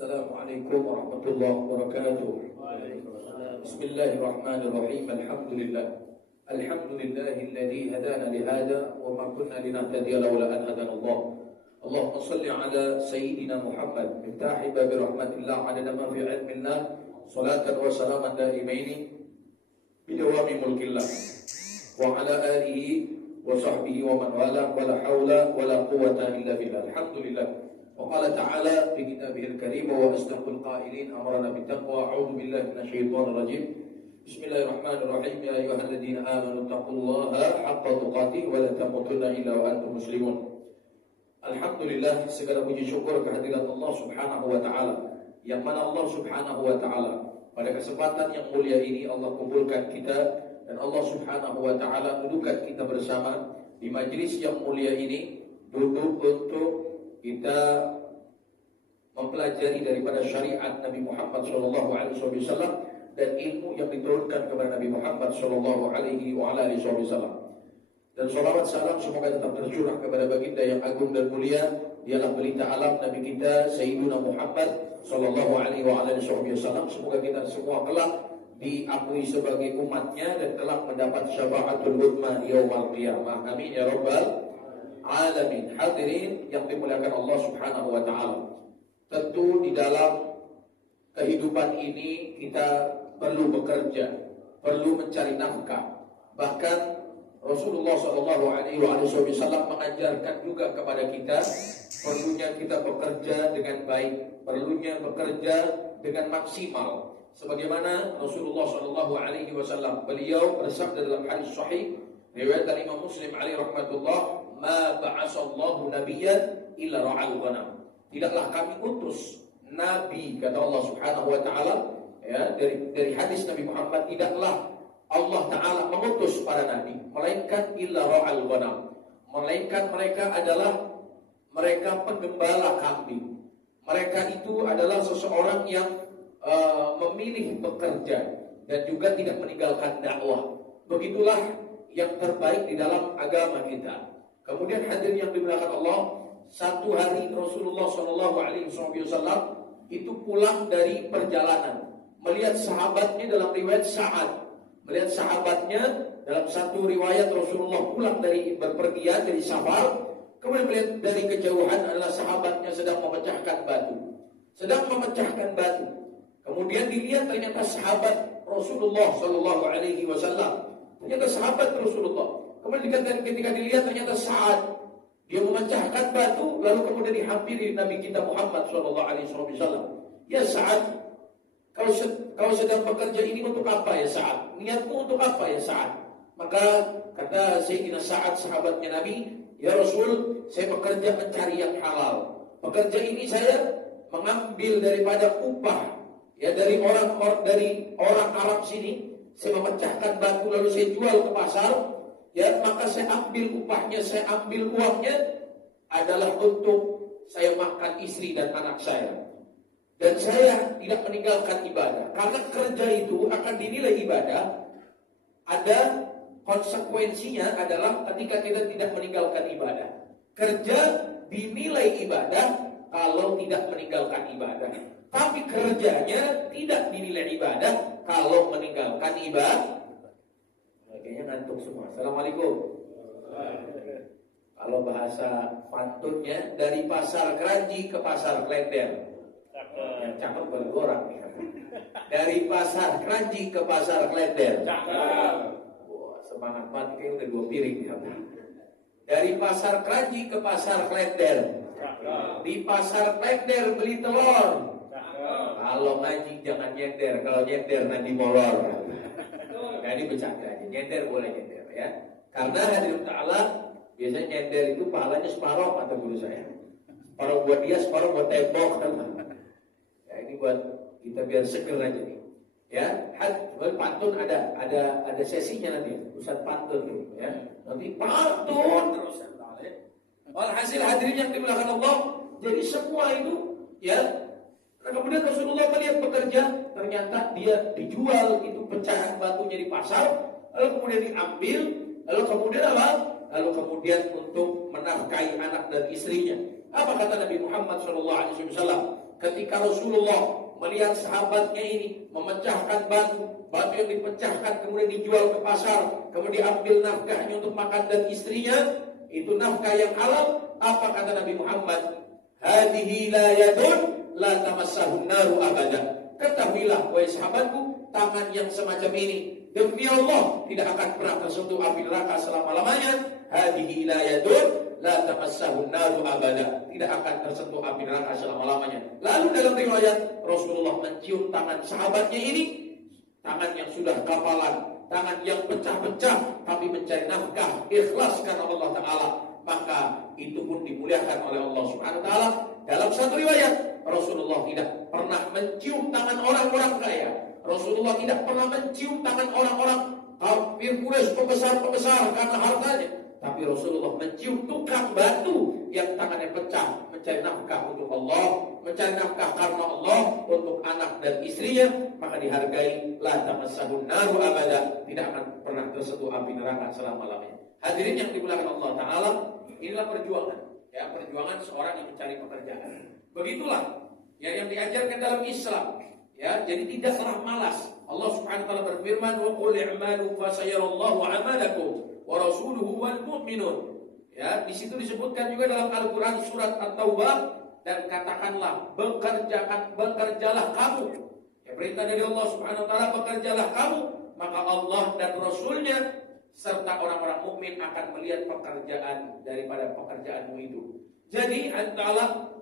Assalamualaikum warahmatullahi wabarakatuh. Bismillahirrahmanirrahim. Alhamdulillahilladzi hadana lihada wa ma kunna linahtadiya laula an hadana Allah. Allahumma shalli ala sayyidina Muhammad miftahi babi rahmatillah adada ma fi ilmillah salatan wa salaman daimaini bidawami mulkillah wa ala alihi wa sahbihi wa man wala wa la hawla wa la quwwata illa billah. Alhamdulillah. وقال تعالى في كتابه الكريم وأصدق القائلين أمرنا بالتقوى أعوذ بالله من الشيطان الرجيم بسم الله الرحمن الرحيم يا أيها الذين آمنوا اتقوا الله حق تقاته ولا تموتن إلا وأنتم مسلمون. Alhamdulillah, segala puji syukur kehadirat Allah Subhanahu wa taala, yang mana Allah Subhanahu wa taala pada kesempatan yang mulia ini Allah kumpulkan kita dan Allah Subhanahu wa taala dudukkan kita bersama di majelis yang mulia ini, duduk untuk kita mempelajari daripada syariat Nabi Muhammad SAW dan ilmu yang diturunkan kepada Nabi Muhammad SAW. Dan salawat salam semoga tetap tercurah kepada baginda yang agung dan mulia, dialah pelita alam Nabi kita Sayyiduna Muhammad SAW. Semoga kita semua kelak diakui sebagai umatnya dan kelak mendapat syafaatul uzma yaumil qiyamah. Amin ya rabbal alamin. Hadirin yang dimuliakan Allah Subhanahu wa taala. Tentu di dalam kehidupan ini kita perlu bekerja, perlu mencari nafkah. Bahkan Rasulullah SAW mengajarkan juga kepada kita perlunya kita bekerja dengan baik, perlunya bekerja dengan maksimal. Sebagaimana Rasulullah SAW beliau bersabda dalam hadis sahih riwayat Imam Muslim alaihi rahmatullah, ma ba'asallahu nabiyyan illa ra'al ghanam. Tidaklah kami utus nabi, kata Allah Subhanahu wa taala, ya, dari hadis Nabi Muhammad, tidaklah Allah taala mengutus para nabi melainkan illa ra'al ghanam, melainkan mereka adalah mereka penggembala kambing. Mereka itu adalah seseorang yang memilih bekerja dan juga tidak meninggalkan dakwah. Begitulah yang terbaik di dalam agama kita. Kemudian hadirin yang dimuliakan Allah, satu hari Rasulullah SAW itu pulang dari perjalanan, melihat sahabatnya dalam riwayat Sa'ad, melihat sahabatnya dalam satu riwayat Rasulullah pulang dari berpergian dari safar, kemudian melihat dari kejauhan adalah sahabatnya sedang memecahkan batu, kemudian dilihat ternyata sahabat Rasulullah SAW, ternyata sahabat Rasulullah. Kemudian ketika dilihat ternyata Sa'ad, dia memecahkan batu, lalu kemudian dihampiri Nabi kita Muhammad SAW. Ya Sa'ad, kau sedang bekerja ini untuk apa ya Sa'ad? Niatmu untuk apa ya Sa'ad? Maka kata Sayyidina Sa'ad, sahabatnya Nabi, ya Rasul, saya bekerja mencari yang halal. Bekerja ini saya mengambil daripada upah, ya, dari orang Arab sini. Saya memecahkan batu lalu saya jual ke pasar. Ya, maka saya ambil upahnya, saya ambil uangnya adalah untuk saya makan istri dan anak saya. Dan saya tidak meninggalkan ibadah. Karena kerja itu akan dinilai ibadah. Ada konsekuensinya adalah ketika kita tidak meninggalkan ibadah. Kerja dinilai ibadah kalau tidak meninggalkan ibadah. Tapi kerjanya tidak dinilai ibadah kalau meninggalkan ibadah. Kayaknya ngantuk semua. Assalamualaikum. Kalau bahasa pantunnya, dari pasar Keranji ke pasar Klender. Yang cakep baru orang. Dari pasar Keranji ke pasar Klender. Wah, semangat banget, kayaknya udah 2 piring. Dari pasar Keranji ke pasar Klender. Di pasar Klender beli telur. Kalau ngaji jangan nyender, kalau nyender nanti molor. Nah, ini bercanda aja, nyender boleh nyender ya. Karena hadirin ta'ala, biasanya nyender itu pahalanya separuh, kata guru saya. Separuh buat dia, separuh buat tembok. Ya, ini buat kita biar seger aja nih. Ya, pantun ada sesinya nanti, Ustaz pantun ya. Nanti pantun terus. Walhasil hadirin yang dimuliakan Allah, jadi semua itu ya. Nah, kemudian Rasulullah melihat bekerja, ternyata dia dijual itu pecahan batunya di pasar, lalu kemudian diambil, lalu kemudian apa? Lalu kemudian untuk menafkahi anak dan istrinya. Apa kata Nabi Muhammad SAW? ketika Rasulullah melihat sahabatnya ini memecahkan batu yang dipecahkan kemudian dijual ke pasar, kemudian diambil nafkahnya untuk makan dan istrinya, itu nafkah yang halal. Apa kata Nabi Muhammad? Hadhihi la yadun la tamassahun naru abada. Ketahuilah wahai sahabatku, tangan yang semacam ini demi Allah tidak akan pernah tersentuh api neraka selama-lamanya. Hadhihi la yadun la tamassahun naru abada. Tidak akan tersentuh api neraka selama-lamanya. Lalu dalam riwayat Rasulullah mencium tangan sahabatnya ini, tangan yang sudah kapalan, tangan yang pecah-pecah tapi mencari nafkah ikhlas karena Allah Ta'ala. Maka itu pun dimuliakan oleh Allah Subhanahu wa Ta'ala. Dalam satu riwayat, Rasulullah tidak pernah mencium tangan orang-orang kaya. Rasulullah tidak pernah mencium tangan orang-orang kafir Quraisy pembesar-pembesar karena hartanya. Tapi Rasulullah mencium tukang batu yang tangannya pecah, mencari nafkah untuk Allah, mencari nafkah karena Allah untuk anak dan istrinya. Maka dihargai, la tamassahun naru abada, tidak akan pernah tersentuh api neraka selama-lamanya. Hadirin yang dimuliakan Allah Ta'ala, inilah perjuangan, ya, perjuangan seorang yang mencari pekerjaan. Begitulah yang diajarkan dalam Islam, ya. Jadi tidaklah malas. Allah Subhanahu wa Ta'ala berfirman, wa qul i'malu fa sayarallahu 'amalakum wa rasuluhu wal mu'minun. Ya, di situ disebutkan juga dalam Al-Qur'an surat At-Taubah, dan katakanlah, bekerjalah kamu. Ya, perintah dari Allah Subhanahu wa Ta'ala, bekerjalah kamu, maka Allah dan Rasulnya serta orang-orang mukmin akan melihat pekerjaan daripada pekerjaanmu itu. Jadi antara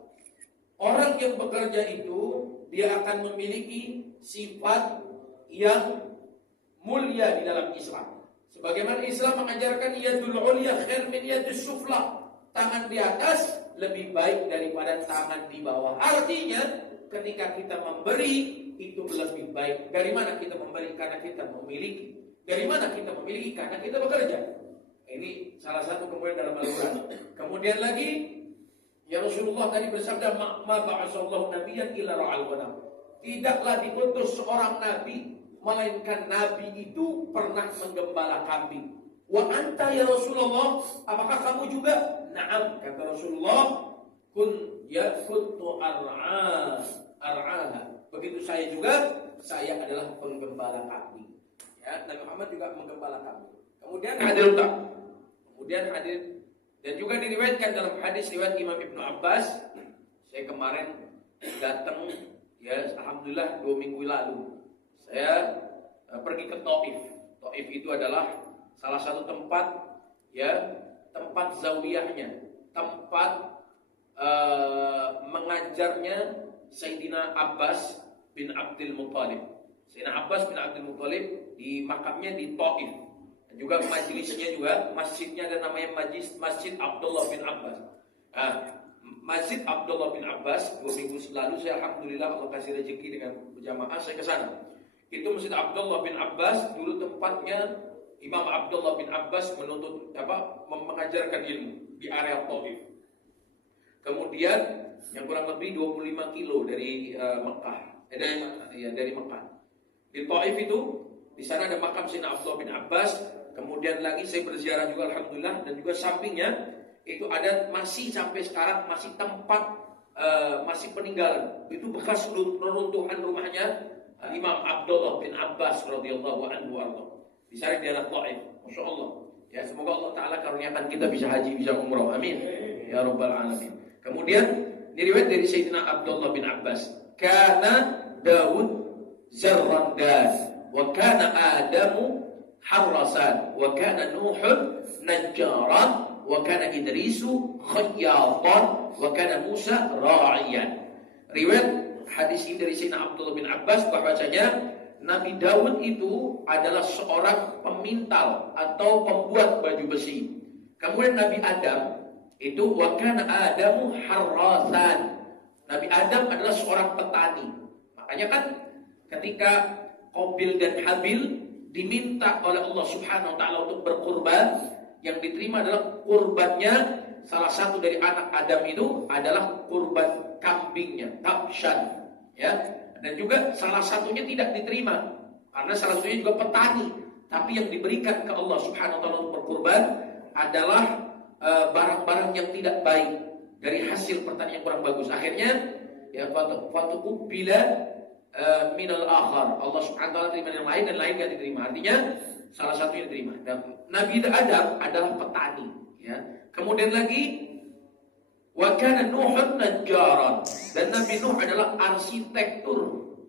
orang yang bekerja itu, dia akan memiliki sifat yang mulia di dalam Islam. Sebagaimana Islam mengajarkan yadul ulya khair min yadus sufla, tangan di atas lebih baik daripada tangan di bawah. Artinya ketika kita memberi itu lebih baik. Dari mana kita memberi? Karena kita memiliki. Dari mana kita memiliki? Karena kita bekerja. Ini salah satu kemudian dalam Al-Quran. Kemudian lagi, ya Rasulullah tadi bersabda, ma ba'asallahu nabiyyan illa ra'al ghanam. Tidaklah diutus seorang nabi, melainkan nabi itu pernah menggembala kambing. Wa anta ya Rasulullah, apakah kamu juga? Na'am, kata Rasulullah, kuntu ar'aha. Begitu saya juga, saya adalah penggembala kambing. Ya, Nabi Muhammad juga menggembala kambing. Kemudian hadir dan juga diriwayatkan dalam hadis riwayat Imam Ibnu Abbas. Saya kemarin datang, ya alhamdulillah 2 minggu lalu saya pergi ke Taif. Taif itu adalah salah satu tempat, ya, tempat zawiyahnya, tempat mengajarnya Sayyidina Abbas bin Abdul Muttalib. Sayyidina Abbas bin Abdul Muttalib di makamnya di Taif. Dan juga majelisnya juga, masjidnya ada namanya Masjid Abdullah bin Abbas. Nah, Masjid Abdullah bin Abbas 2 minggu lalu saya alhamdulillah Allah kasih rezeki dengan berjamaah saya ke sana. Itu Masjid Abdullah bin Abbas, dulu tempatnya Imam Abdullah bin Abbas mengajarkan ilmu di area Taif. Kemudian yang kurang lebih 25 kilo dari Mekah. Dari Mekah. Di Taif itu, di sana ada makam Sayyidina Abdullah bin Abbas. Kemudian lagi saya berziarah juga alhamdulillah, dan juga sampingnya itu ada masih sampai sekarang masih tempat masih peninggalan. Itu bekas reruntuhan rumahnya Imam Abdullah bin Abbas radhiyallahu anhu warḍah. Di sana di daerah Taif. Masyaallah. Ya, semoga Allah Taala karuniakan kita bisa haji, bisa umrah. Amin. Ya rabbal alamin. Kemudian diriwayat dari Sayyidina Abdullah bin Abbas, kana Daud zarrandan wa kana Adamu harrasan wa kana Nuhun najjaran wa kana Idrisu khayyatan wa kana Musa ra'iyan. Riwayat hadis ini dari Sayyidina Abdullah bin Abbas bahwasanya Nabi Daud itu adalah seorang pemintal atau pembuat baju besi. Kemudian Nabi Adam itu wa kana Adamu harrasan. Nabi Adam adalah seorang petani. Makanya kan ketika Qabil dan Habil diminta oleh Allah Subhanahu wa taala untuk berkurban, yang diterima adalah kurbannya salah satu dari anak Adam itu adalah kurban kambingnya, kabshan, ya. Dan juga salah satunya tidak diterima karena salah satunya juga petani, tapi yang diberikan ke Allah Subhanahu wa taala untuk berkurban adalah barang-barang yang tidak baik dari hasil pertanian yang kurang bagus. Akhirnya ya fatuqbila minal akhar. Allah Subhanahu wa taala terima yang lain dan lain enggak diterima. Artinya salah satu yang diterima. Dan Nabi Adam adalah petani, ya. Kemudian lagi wa kana Nuhun najjaran, dan Nabi Nuh adalah arsitektur.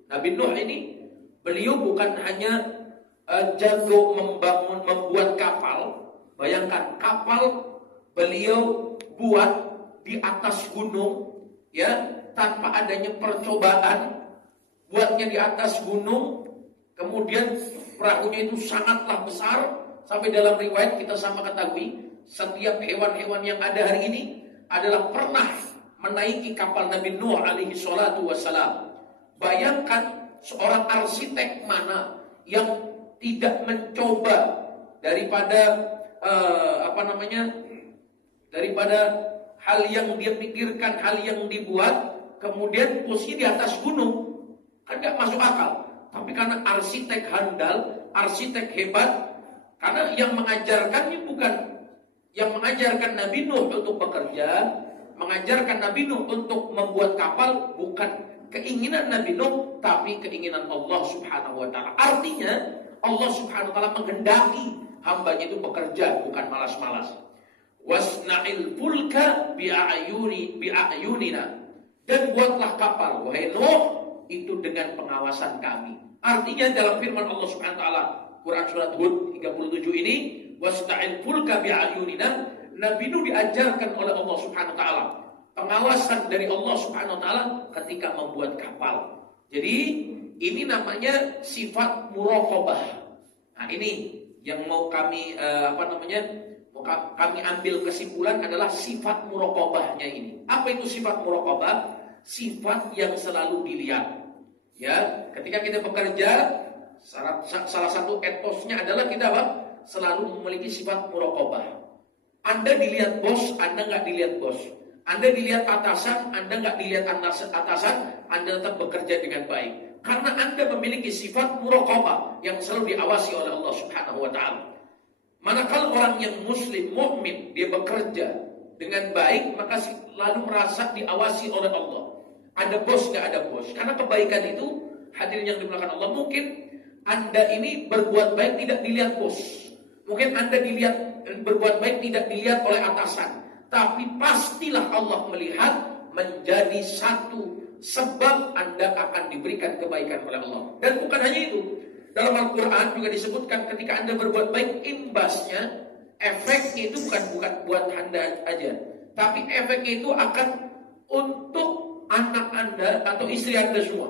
Nabi Nuh ini beliau bukan hanya jago membuat kapal. Bayangkan kapal beliau buat di atas gunung, ya, tanpa adanya percobaan. Buatnya di atas gunung, kemudian perahunya itu sangatlah besar. Sampai dalam riwayat kita sama ketahui, setiap hewan-hewan yang ada hari ini adalah pernah menaiki kapal Nabi Nuh alaihi salatu wassalam. Bayangkan seorang arsitek mana yang tidak mencoba daripada daripada hal yang dia pikirkan, hal yang dibuat, kemudian posisi di atas gunung, kan gak masuk akal. Tapi karena arsitek handal, arsitek hebat, karena yang mengajarkannya bukan, yang mengajarkan Nabi Nuh untuk bekerja, mengajarkan Nabi Nuh untuk membuat kapal, bukan keinginan Nabi Nuh, tapi keinginan Allah Subhanahu wa taala. Artinya Allah Subhanahu wa taala menghendaki hambanya itu bekerja, bukan malas-malas. Wasna'il fulka bi'ayunina, dan buatlah kapal wahai Nuh itu dengan pengawasan kami. Artinya dalam firman Allah Subhanahu wa taala Quran surat Hud 37 ini, wasna'il fulka bi'ayunina, Nabi Nuh diajarkan oleh Allah Subhanahu wa taala pengawasan dari Allah Subhanahu wa taala ketika membuat kapal. Jadi ini namanya sifat muraqabah. Nah, ini yang mau kami kami ambil kesimpulan adalah sifat muraqabahnya ini. Apa itu sifat muraqabah? Sifat yang selalu dilihat. Ya, ketika kita bekerja, salah satu etosnya adalah kita selalu memiliki sifat muraqabah. Anda dilihat bos, Anda nggak dilihat bos. Anda dilihat atasan, Anda nggak dilihat atasan, Anda tetap bekerja dengan baik. Karena Anda memiliki sifat muraqabah yang selalu diawasi oleh Allah Subhanahu wa taala. Manakala orang yang muslim, mukmin, dia bekerja dengan baik, maka selalu merasa diawasi oleh Allah. Ada bos, nggak ada bos. Karena kebaikan itu, hadirin yang dimuliakan Allah, mungkin Anda ini berbuat baik tidak dilihat bos. Mungkin Anda berbuat baik tidak dilihat oleh atasan. Tapi pastilah Allah melihat, menjadi satu sebab Anda akan diberikan kebaikan oleh Allah. Dan bukan hanya itu. Dalam Al-Quran juga disebutkan ketika Anda berbuat baik, imbasnya, efeknya itu bukan buat Anda aja. Tapi efeknya itu akan untuk anak Anda atau istri Anda semua.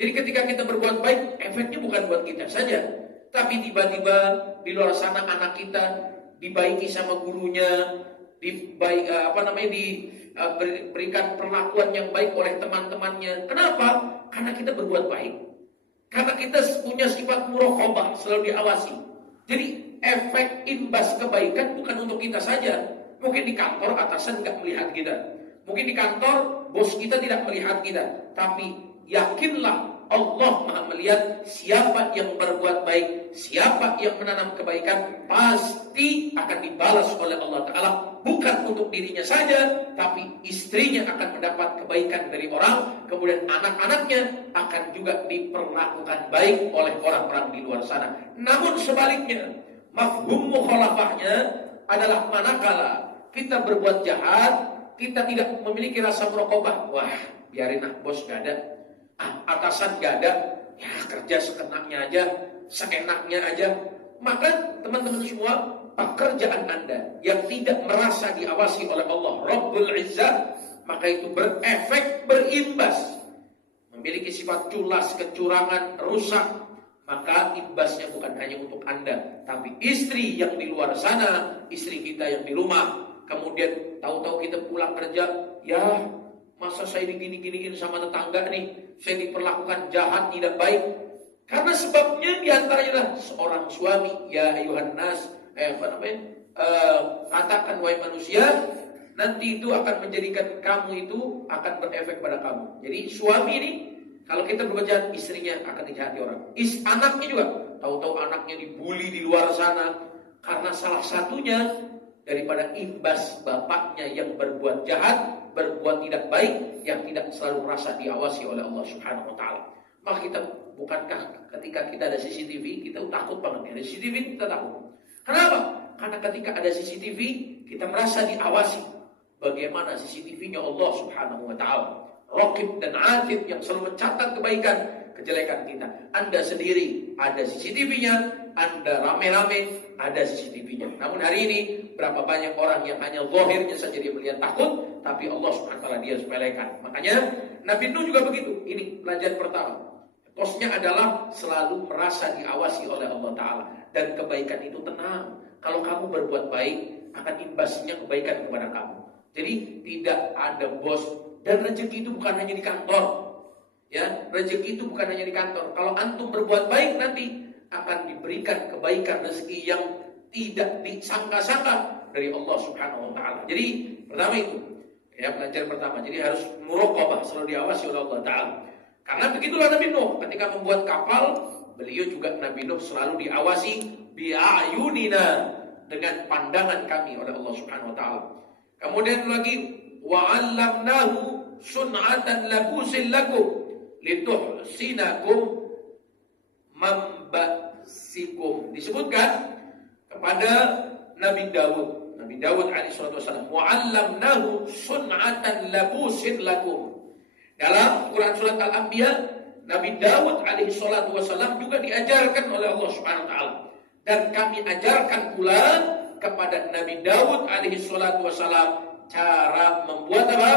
Jadi ketika kita berbuat baik, efeknya bukan buat kita saja. Tapi tiba-tiba di luar sana anak kita dibaiki sama gurunya, diberikan perlakuan yang baik oleh teman-temannya. Kenapa? Karena kita berbuat baik. Karena kita punya sifat muraqabah, selalu diawasi. Jadi efek imbas kebaikan bukan untuk kita saja. Mungkin di kantor atasan nggak melihat kita. Mungkin di kantor bos kita tidak melihat kita. Tapi yakinlah Allah Maha melihat siapa yang berbuat baik, siapa yang menanam kebaikan, pasti akan dibalas oleh Allah Ta'ala. Bukan untuk dirinya saja, tapi istrinya akan mendapat kebaikan dari orang, kemudian anak-anaknya akan juga diperlakukan baik oleh orang-orang di luar sana. Namun sebaliknya, mafhum mukhalafahnya adalah manakala kita berbuat jahat, kita tidak memiliki rasa muraqabah. Wah, biarin bos gak ada, atasan gak ada, ya kerja sekenaknya aja, seenaknya aja. Maka teman-teman semua, pekerjaan Anda yang tidak merasa diawasi oleh Allah Rabbul Izzah, maka itu berefek, berimbas, memiliki sifat culas, kecurangan, rusak. Maka imbasnya bukan hanya untuk Anda, tapi istri yang di luar sana, istri kita yang di rumah. Kemudian tahu-tahu kita pulang kerja, ya masa saya digini-giniin sama tetangga nih, saya diperlakukan jahat, tidak baik. Karena sebabnya diantaranya adalah seorang suami, ya ayuhan nas, katakan wahai manusia, nanti itu akan menjadikan kamu itu akan berefek pada kamu. Jadi suami ini, kalau kita berbuat jahat, istrinya akan dijahati orang. Anaknya juga, tahu-tahu anaknya dibully di luar sana, karena salah satunya daripada imbas bapaknya yang berbuat jahat, berbuat tidak baik yang tidak selalu merasa diawasi oleh Allah Subhanahu wa taala. Maka kita, bukankah ketika kita ada CCTV kita takut banget, ada CCTV kita takut. Kenapa? Karena ketika ada CCTV kita merasa diawasi. Bagaimana CCTV-nya Allah Subhanahu wa taala, Raqib dan Atid yang selalu mencatat kebaikan, kejelekan kita. Anda sendiri ada CCTV-nya, Anda rame-rame ada CCTV-nya. Namun hari ini berapa banyak orang yang hanya zahirnya saja dia melihat takut, tapi Allah Subhanahu wa taala dia sepelekan. Makanya Nabi Nuh juga begitu. Ini pelajaran pertama. Posnya adalah selalu merasa diawasi oleh Allah Ta'ala. Dan kebaikan itu tenang. Kalau kamu berbuat baik, akan imbasnya kebaikan kepada kamu. Jadi tidak ada bos. Dan rezeki itu bukan hanya di kantor. Ya, rezeki itu bukan hanya di kantor. Kalau antum berbuat baik nanti akan diberikan kebaikan rezeki yang tidak disangka-sangka dari Allah Subhanahu wa taala. Jadi pertama itu, ya, pelajaran pertama. Jadi harus muraqabah, selalu diawasi oleh Allah Ta'ala. Karena begitulah Nabi Nuh ketika membuat kapal, beliau juga Nabi Nuh selalu diawasi bi'ayunina, dengan pandangan kami oleh Allah Subhanahu wa taala. Kemudian lagi wa'allamnahu sun'atan labusin lakum lituhsinakum mambasikum. Disebutkan kepada Nabi Dawud. Nabi Dawud alaihi salatu wasallam, wa'allamnahu sun'atan labusin lakum. Dalam Quran surat Al-Anbiya, Nabi Dawud alaihi salatu wasallam juga diajarkan oleh Allah Subhanahu wa taala. Dan kami ajarkan pula kepada Nabi Dawud alaihi salatu wasallam cara membuat apa?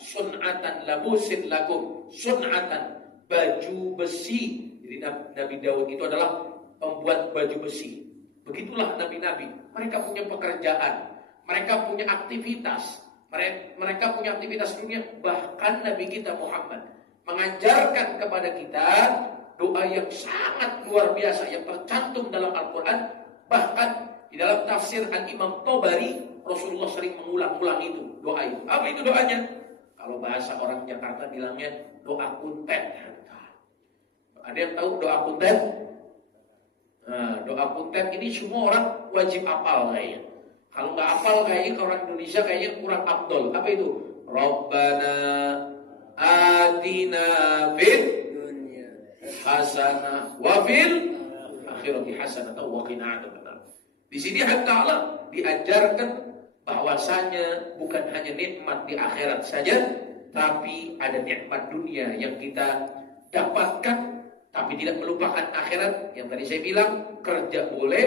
Sun'atan labusin lakum. Sun'atan, baju besi. Jadi Nabi Dawud itu adalah pembuat baju besi. Begitulah nabi-nabi. Mereka punya pekerjaan, mereka punya aktivitas. Mereka punya aktivitas dunia. Bahkan Nabi kita Muhammad mengajarkan kepada kita doa yang sangat luar biasa yang tercantum dalam Al-Quran. Bahkan di dalam tafsir Al-Imam Tabari, Rasulullah sering mengulang-ulang itu doa itu. Apa itu doanya? Kalau bahasa orang Jakarta bilangnya doa kuntet. Ada yang tahu doa kuntet? Nah, doa kuntet ini semua orang wajib hafal kayaknya. Kalau nggak hafal kayaknya orang Indonesia kayaknya kurang afdol. Apa itu? Rabbana atina fid dunya hasanah wa fil akhirati hasanah wa qina adzabannar. Di sini Allah Ta'ala diajarkan bahwasanya bukan hanya nikmat di akhirat saja, tapi ada nikmat dunia yang kita dapatkan, tapi tidak melupakan akhirat. Yang tadi saya bilang, kerja boleh,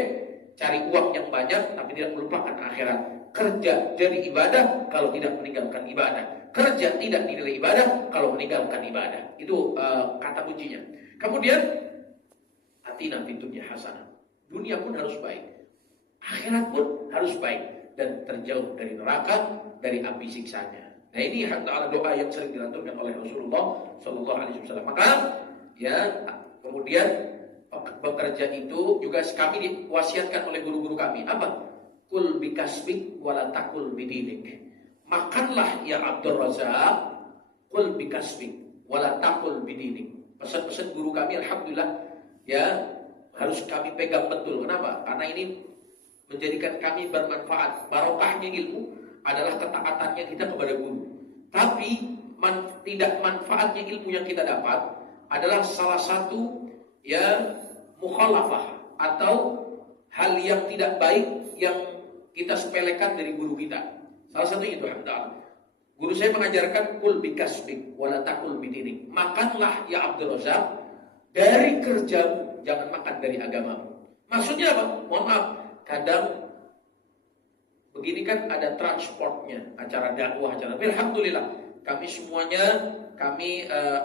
cari uang yang banyak, tapi tidak melupakan akhirat. Kerja jadi ibadah kalau tidak meninggalkan ibadah. Kerja tidak dinilai ibadah kalau meninggalkan ibadah. Itu kata kuncinya. Kemudian, atina fid dunya hasanah. Dunia pun harus baik, akhirat pun harus baik, dan terjauh dari neraka, dari api siksanya. Nah, ini hak Ta'ala doa yang sering dilantunkan oleh Rasulullah Sallallahu Alaihi Wasallam. Maka ya, kemudian bekerja itu juga kami diwasiatkan oleh guru-guru kami. Apa? Kul bikasbik wala takul bidinik. Makanlah ya Abdul Razak, kul bikasbik wala takul bidinik. Pesan-pesan guru kami, alhamdulillah, ya, harus kami pegang betul. Kenapa? Karena ini menjadikan kami bermanfaat. Barokahnya ilmu adalah ketaatannya kita kepada guru. Tapi tidak manfaatnya ilmu yang kita dapat adalah salah satu ya mukhalafah atau hal yang tidak baik yang kita sepelekan dari guru kita. Salah satu itu alhamdulillah. Guru saya mengajarkan kul bikasbik wala takul bidinik. Makanlah ya Abdul Razak dari kerjamu, jangan makan dari agamamu. Maksudnya apa? Mohon maaf, kadang begini kan ada transportnya, acara dakwah, acara. Alhamdulillah, kami semuanya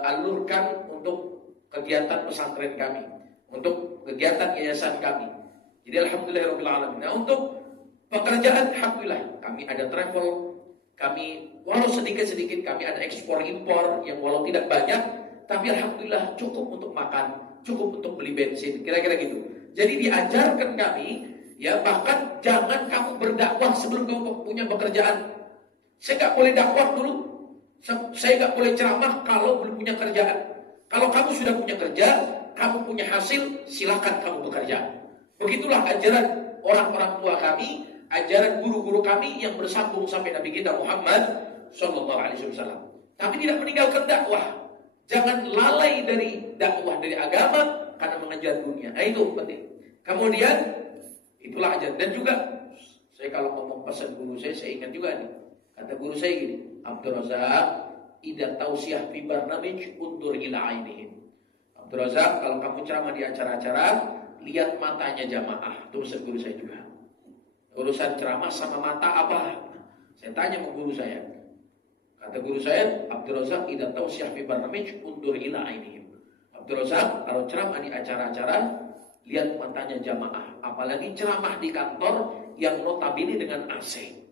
alurkan untuk kegiatan pesantren kami, untuk kegiatan yayasan kami. Jadi alhamdulillahirabbil alamin. Nah, untuk pekerjaan alhamdulillah kami ada travel, kami walau sedikit-sedikit kami ada ekspor impor yang walau tidak banyak, tapi alhamdulillah cukup untuk makan, cukup untuk beli bensin, kira-kira gitu. Jadi diajarkan kami, ya, bahkan jangan kamu berdakwah sebelum kamu punya pekerjaan. Saya nggak boleh dakwah dulu, saya nggak boleh ceramah kalau belum punya kerjaan. Kalau kamu sudah punya kerja, kamu punya hasil, silakan kamu bekerja. Begitulah ajaran orang-orang tua kami, ajaran guru-guru kami yang bersambung sampai Nabi kita Muhammad Sallallahu Alaihi Wasallam. Tapi tidak meninggalkan dakwah. Jangan lalai dari dakwah, dari agama karena mengejar dunia. Nah, itu penting. Kemudian itulah ajar. Dan juga saya kalau ngomong pesan guru saya ingat juga nih. Kata guru saya gini, Abdul Razak, idza tausiyah fi barnamij undur ila ainihim. Abdul Razak, kalau kamu ceramah di acara-acara, lihat matanya jamaah. Itu pesan guru saya juga. Urusan ceramah sama mata apa? Saya tanya sama guru saya. Kata guru saya, Abdul Razak idza tausiyah fi barnamij undur ila ainihim. Abdul Razak, kalau ceramah di acara-acara, lihat matanya jamaah. Apalagi ceramah di kantor yang notabene dengan AC.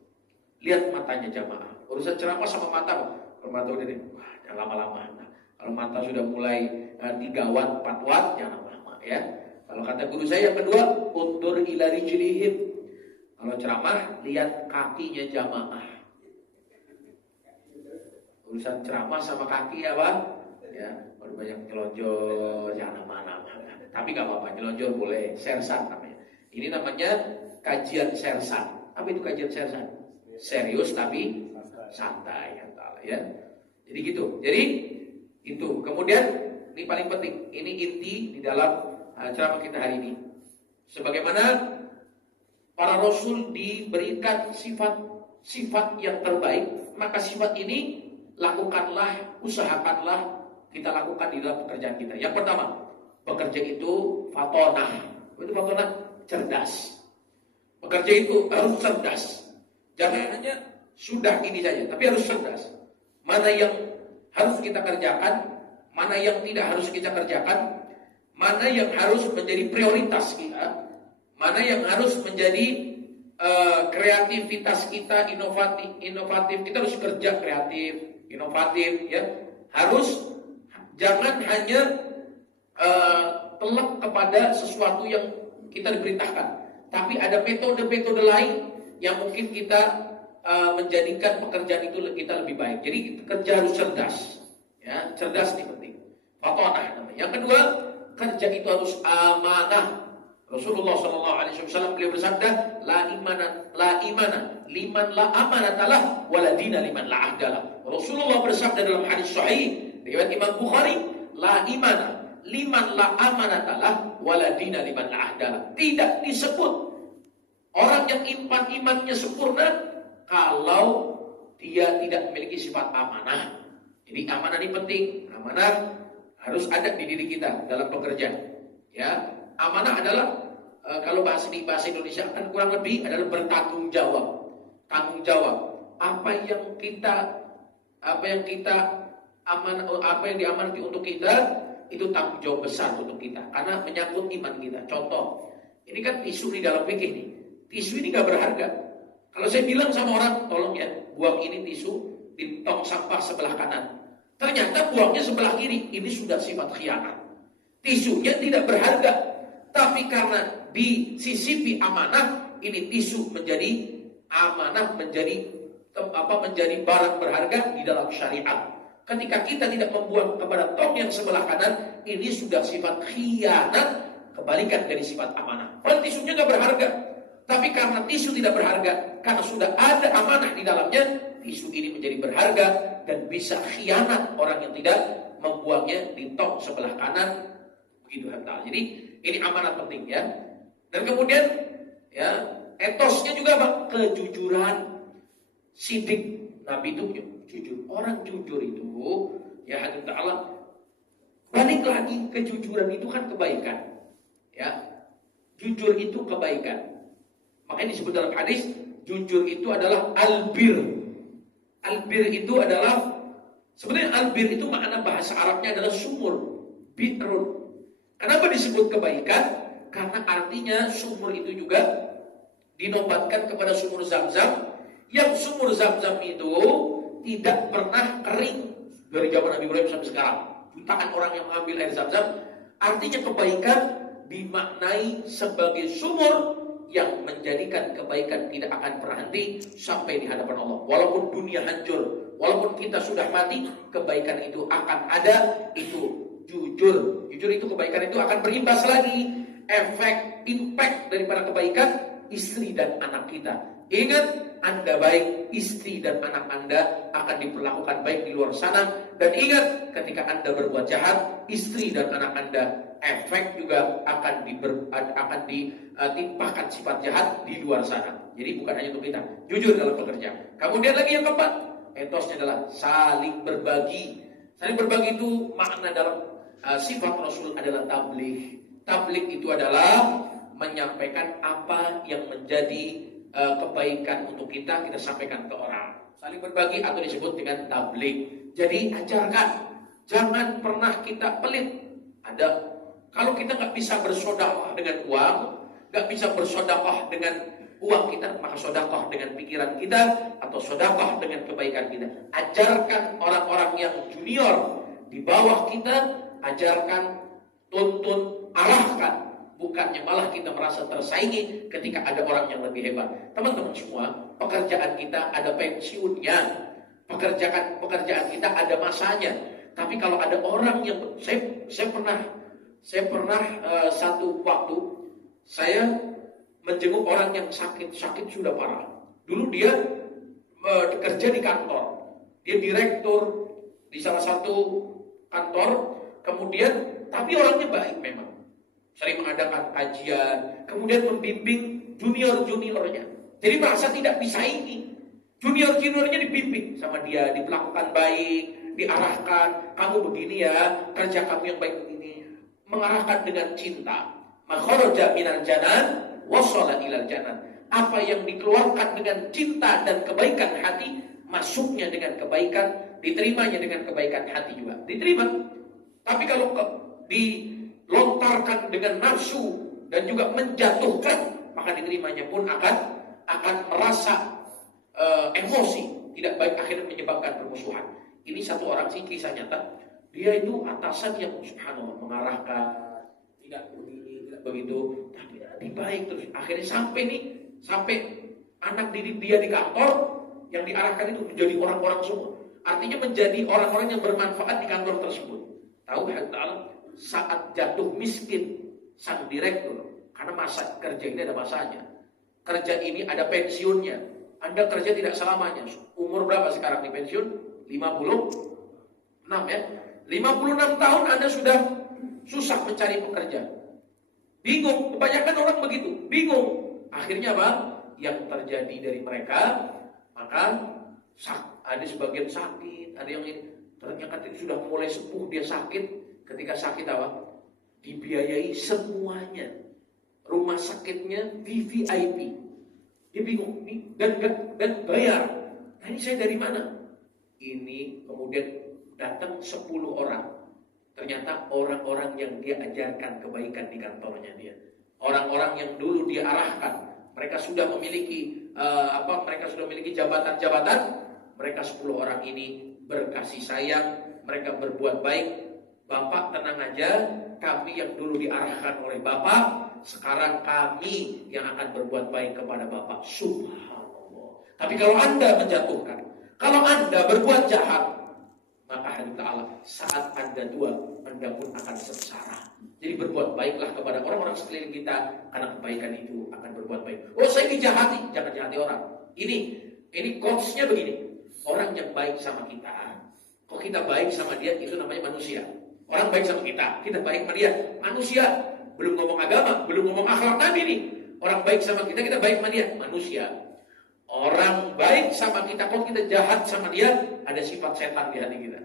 Lihat matanya jamaah. Urusan ceramah sama mata, kalau mata udah nih, wah, jangan lama-lama. Nah, kalau mata sudah mulai 3 watt, 4 watt, jangan lama-lama ya. Kalau kata guru saya yang kedua, undur ila rijlihim. Kalau ceramah, lihat kakinya jamaah. Urusan ceramah sama kaki apa? Ya, baru banyak nyelonjor, jangan lama-lama. Tapi gak apa-apa, nyelonjor boleh, sersan namanya. Ini namanya kajian sersan. Apa itu kajian sersan? Serius tapi santai, ya. Jadi gitu. Jadi itu. Kemudian ini paling penting. Ini inti di dalam ceramah kita hari ini. Sebagaimana para rasul diberikan sifat yang terbaik, maka sifat ini lakukanlah, usahakanlah kita lakukan di dalam pekerjaan kita. Yang pertama, bekerja itu fatonah. Itu fatonah, cerdas. Bekerja itu harus cerdas. Jangan hanya sudah ini saja, tapi harus cerdas. Mana yang harus kita kerjakan, mana yang tidak harus kita kerjakan, mana yang harus menjadi prioritas kita, mana yang harus menjadi kreativitas kita, inovatif. Kita harus kerja kreatif, inovatif, ya. Harus jangan hanya telak kepada sesuatu yang kita diperintahkan, tapi ada metode-metode lain yang mungkin kita menjadikan pekerjaan itu kita lebih baik. Jadi kerja harus cerdas, ya. Cerdas ini penting. Fatonah namanya. Yang kedua, kerja itu harus amanah. Rasulullah Shallallahu Alaihi Wasallam beliau bersabda, la imana liman la amanatalah, waladina liman la ahdalah. Rasulullah bersabda dalam hadis sahih riwayat Imam Bukhari, la imana liman la amanatalah, waladina liman la ahdalah. Tidak disebut orang yang imannya sempurna kalau dia tidak memiliki sifat amanah. Jadi amanah ini penting. Amanah harus ada di diri kita dalam pekerjaan. Ya, amanah adalah kalau bahasa Indonesia kan kurang lebih adalah bertanggung jawab. Tanggung jawab. Apa yang diamanati untuk kita itu tanggung jawab besar untuk kita karena menyangkut iman kita. Contoh, ini kan tisu di dalam fikih nih. Tisu ini gak berharga. Kalau saya bilang sama orang, tolong ya, buang ini tisu di tong sampah sebelah kanan. Ternyata buangnya sebelah kiri. Ini sudah sifat khianat. Tisunya tidak berharga. Tapi karena disisipi amanah, ini tisu menjadi amanah, menjadi barang berharga di dalam syariat. Ketika kita tidak membuang kepada tong yang sebelah kanan, ini sudah sifat khianat, kebalikan dari sifat amanah. Padahal tisunya gak berharga. Tapi karena tisu tidak berharga, karena sudah ada amanah di dalamnya, tisu ini menjadi berharga dan bisa khianat orang yang tidak membuangnya di tong sebelah kanan. Begitu hendak. Jadi ini amanat penting ya. Dan kemudian ya etosnya juga apa? Kejujuran. Sidik. Nabi itu jujur. Orang jujur itu ya hadirin ta'ala, balik lagi, kejujuran itu kan kebaikan. Ya. Jujur itu kebaikan. Makanya disebut dalam hadis, jujur itu adalah albir. Albir itu adalah, sebenarnya albir itu makna bahasa Arabnya adalah sumur, bitrun. Kenapa disebut kebaikan? Karena artinya sumur itu juga dinobatkan kepada sumur Zam-Zam, yang sumur Zam-Zam itu tidak pernah kering dari zaman Nabi Ibrahim sampai sekarang. Jutaan orang yang mengambil air Zam-Zam. Artinya kebaikan dimaknai sebagai sumur yang menjadikan kebaikan tidak akan berhenti sampai di hadapan Allah. Walaupun dunia hancur, walaupun kita sudah mati, kebaikan itu akan ada. Itu jujur. Jujur itu kebaikan itu akan berimbas lagi. Efek, impact daripada kebaikan, istri dan anak kita. Ingat, Anda baik, istri dan anak Anda akan diperlakukan baik di luar sana. Dan ingat, ketika Anda berbuat jahat, istri dan anak Anda efek juga akan ditimpakan sifat jahat di luar sana. Jadi bukan hanya untuk kita, jujur dalam pekerjaan. Kemudian lagi yang keempat, etosnya adalah saling berbagi. Saling berbagi itu makna dalam sifat Rasul adalah tabligh. Tabligh itu adalah menyampaikan apa yang menjadi kebaikan untuk kita sampaikan ke orang. Saling berbagi atau disebut dengan tabligh. Jadi ajarkan, jangan pernah kita pelit. Kalau kita nggak bisa bersedekah dengan uang, nggak bisa bersedekah dengan uang kita, maka sedekah dengan pikiran kita atau sedekah dengan kebaikan kita. Ajarkan orang-orang yang junior di bawah kita, ajarkan, tuntun, arahkan. Bukannya malah kita merasa tersaingi ketika ada orang yang lebih hebat. Teman-teman semua, pekerjaan kita ada pensiunnya. Pekerjaan kita ada masanya. Tapi kalau ada orang yang saya pernah satu waktu saya menjenguk orang yang sakit sudah parah. Dulu dia kerja di kantor. Dia direktur di salah satu kantor, kemudian tapi orangnya baik memang. Sering mengadakan kajian, kemudian membimbing junior-juniornya. Jadi merasa tidak disaingi. Junior-juniornya dibimbing sama dia, diperlakukan baik, diarahkan, kamu begini ya, kerja kamu yang baik begini. Mengarahkan dengan cinta. Makharaja minal janan wasala ilal janan. Apa yang dikeluarkan dengan cinta dan kebaikan hati, masuknya dengan kebaikan, diterimanya dengan kebaikan hati juga. Diterima. Tapi kalau dilontarkan dengan nafsu dan juga menjatuhkan, maka diterimanya pun akan merasa emosi, tidak baik, akhirnya menyebabkan permusuhan. Ini satu orang sih, kisah nyata. Dia itu atasan yang subhanallah mengarahkan, tidak begini, tidak begitu, tapi lebih baik terus. Akhirnya sampai anak didik dia di kantor yang diarahkan itu menjadi orang-orang semua. Artinya menjadi orang-orang yang bermanfaat di kantor tersebut. Tahu ta'ala, saat jatuh miskin sang direktur, karena masa kerja ini ada masanya. Kerja ini ada pensiunnya. Anda kerja tidak selamanya. Umur berapa sekarang di pensiun? 56 ya. 56 tahun Anda sudah susah mencari pekerja. Bingung, kebanyakan orang begitu, bingung. Akhirnya apa? Yang terjadi dari mereka, maka ada sebagian sakit, ada yang ternyata sudah mulai sepuh, dia sakit. Ketika sakit apa? Dibiayai semuanya. Rumah sakitnya VVIP. Dia bingung nih dan bayar. Nah, ini saya dari mana? Ini kemudian datang 10 orang. Ternyata orang-orang yang dia ajarkan kebaikan di kantornya dia. Orang-orang yang dulu dia arahkan. Mereka sudah memiliki jabatan-jabatan. Mereka 10 orang ini berkasih sayang, mereka berbuat baik. Bapak tenang aja, kami yang dulu diarahkan oleh Bapak, sekarang kami yang akan berbuat baik kepada Bapak. Subhanallah. Tapi kalau Anda menjatuhkan, kalau Anda berbuat jahat, maka hadits Allah, saat Anda tua, Anda pun akan sengsara. Jadi berbuat baiklah kepada orang-orang sekeliling kita, karena kebaikan itu akan berbuat baik. Oh, saya dijahati, jangan jahati orang. Ini quotes-nya begini. Orang yang baik sama kita, kok kita baik sama dia, itu namanya manusia. Orang baik sama kita baik sama dia, manusia. Belum ngomong agama, belum ngomong akhlak Nabi nih. Orang baik sama kita baik sama dia, manusia. Orang baik sama kita, kalau kita jahat sama dia, ada sifat setan di hati kita.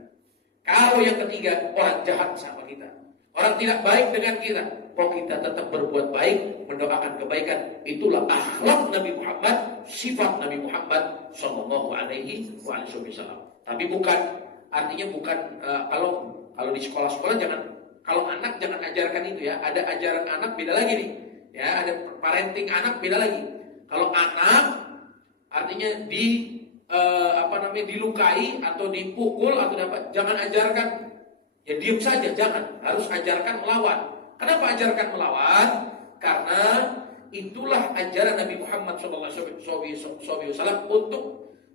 Kalau yang ketiga, orang jahat sama kita, orang tidak baik dengan kita, kalau kita tetap berbuat baik, mendoakan kebaikan, itulah akhlak Nabi Muhammad, sifat Nabi Muhammad Sallallahu Alaihi Wasallam. Tapi artinya bukan kalau di sekolah-sekolah kalau anak jangan ajarkan itu ya. Ada ajaran anak beda lagi nih. Ya, ada parenting anak beda lagi. Kalau anak artinya dilukai atau dipukul atau apa, jangan ajarkan ya diam saja, jangan. Harus ajarkan melawan. Kenapa ajarkan melawan? Karena itulah ajaran Nabi Muhammad SAW untuk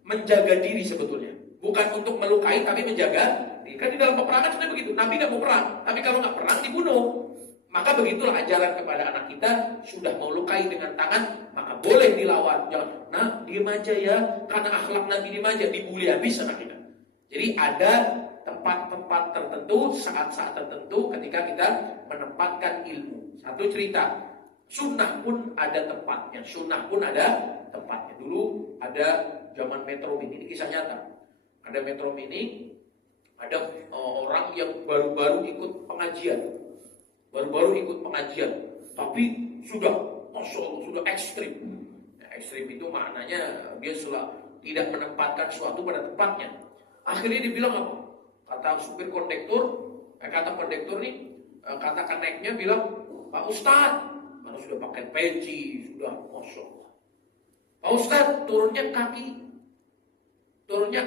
menjaga diri sebetulnya. Bukan untuk melukai tapi menjaga. Kan di dalam peperangan sudah begitu. Nabi nggak mau perang, tapi kalau nggak perang dibunuh. Maka begitulah ajaran kepada anak kita, sudah mau lukai dengan tangan, maka boleh dilawan. Jangan, nah diem aja ya, karena akhlak Nabi diem aja, dibully habis anak kita. Jadi ada tempat-tempat tertentu, saat-saat tertentu ketika kita menempatkan ilmu. Satu cerita, sunnah pun ada tempatnya. Sunnah pun ada tempatnya. Dulu ada zaman Metro Mini, ini kisah nyata. Ada Metro Mini, ada orang yang baru-baru ikut pengajian. Tapi sudah ekstrim. Nah, ekstrim itu maknanya dia tidak menempatkan suatu pada tempatnya. Akhirnya dibilang apa? Kata supir kondektur, kata koneknya bilang, Pak Ustadz, mana sudah pakai peci, sudah kosong. Pak Ustadz, turunnya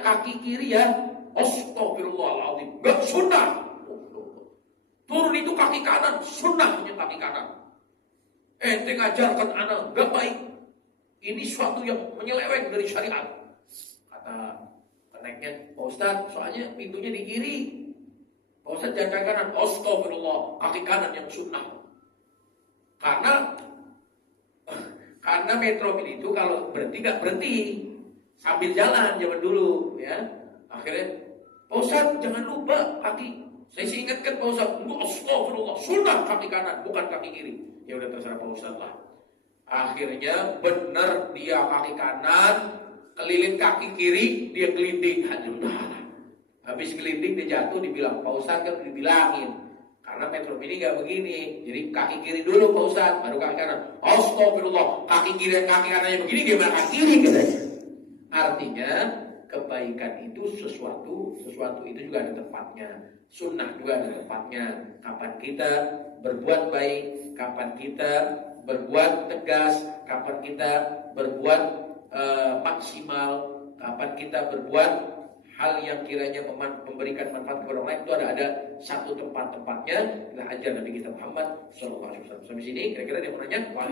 kaki kiri ya. Astagfirullahaladzim, gak sunnah. Turun itu kaki kanan, sunnahnya kaki kanan. Ente ngajarkan anak, gak baik. Ini suatu yang menyeleweng dari syariat. Kata koneknya, Pak Ustadz, soalnya pintunya di kiri. Pak Ustadz jangan kaki kanan. Astagfirullah, kaki kanan yang sunnah. Karena Metro Mini itu kalau berhenti gak berhenti, sambil jalan zaman dulu, ya. Akhirnya, Pak Ustadz jangan lupa kaki. Saya sih ingatkan Pak Ustadz, astagfirullah, sunnah kaki kanan, bukan kaki kiri. Ya udah terserah Pak Ustadz lah. Akhirnya benar dia kaki kanan, keliling kaki kiri, dia gelinding. Habis gelinding dia jatuh, dibilang, Pak Ustadz kan dibilangin. Karena Metro Mini gak begini. Jadi kaki kiri dulu Pak Ustadz, baru kaki kanan. Astagfirullah, kaki kiri dan kaki kanannya begini, gimana kaki kiri katanya. Artinya kebaikan itu sesuatu itu juga ada tempatnya. Sunnah juga ada tempatnya. Kapan kita berbuat baik, kapan kita berbuat tegas, kapan kita berbuat maksimal, kapan kita berbuat hal yang kiranya memberikan manfaat kepada orang lain, itu ada satu tempatnya. Inilah ajar Nabi kita Muhammad SAW. Sampai sini kira-kira dia mau nanya.